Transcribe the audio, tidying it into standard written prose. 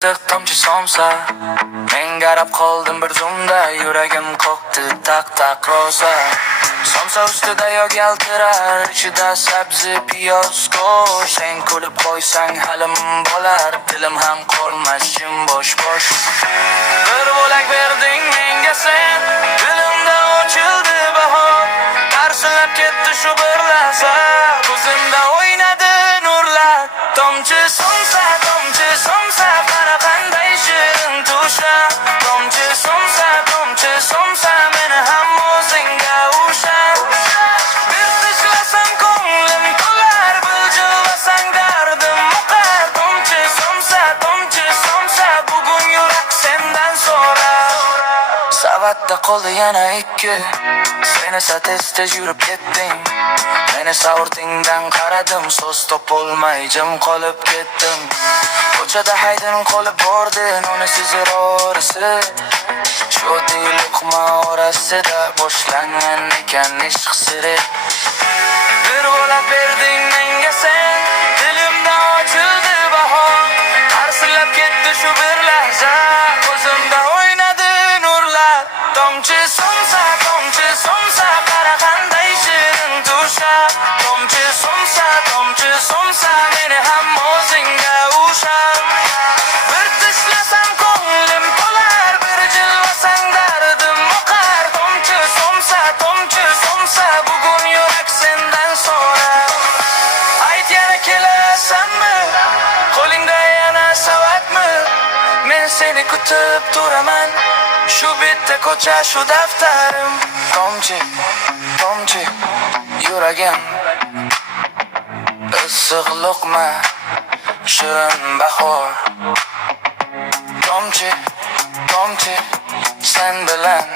Tomchi somsa men qarab qoldim bir zumda, yuragim qoqdi taq taq rosa. Somsa ustida yog yaltirar, ichida sabzi piyoz go'sht. Sen kulib qo'ysang halim bo'lar, dilim ham qolmas jim bosh bosh. Bir bo'lak berding menga sen, dilimda ochildi bahor. Qarsilab ketdi shu bir lahza, ko'zimda o'ynadi nurlar. Tomchi somsa qara qanday shirin tusha. Tomchi somsa meni ham o'zingga usha. Bir tishlasam ko'nglim to'lar, biljillasang dardim oqar. Tomchi somsa bugun yurak sendan so'rar. Savatda qoldi yana ikki, sen esa tez yurib ketding. Meni savurtingdan qaradim, so'z topolmay jim qolib ketdim. Ko'chada haydin qolib bordi, uni sizir orasi. Shu luqma orasida boshlangan ekan ishq siri. Bir bo'lak berding menga sen, dilimda ochildi bahor. Qarsilab ketdi shu bir lahza, ko'zimda o'ynadi nurlar. Tomchi somsa qara qanday shirin tusha. Tomchi somsa meni ham o'zingga usha. Bir tishlasam ko'nglim to'lar, bir jillasang dardim oqar. Tomchi somsa bugun yurak sendan so'rar. Ayt yana kelasanmi, qo'lingda yana savatmi? Men seni kutib turaman, shu bitta ko'cha shu daftarim. Tomchi yuragim, issiq luqma shirin bahor. Tomchi sen bilan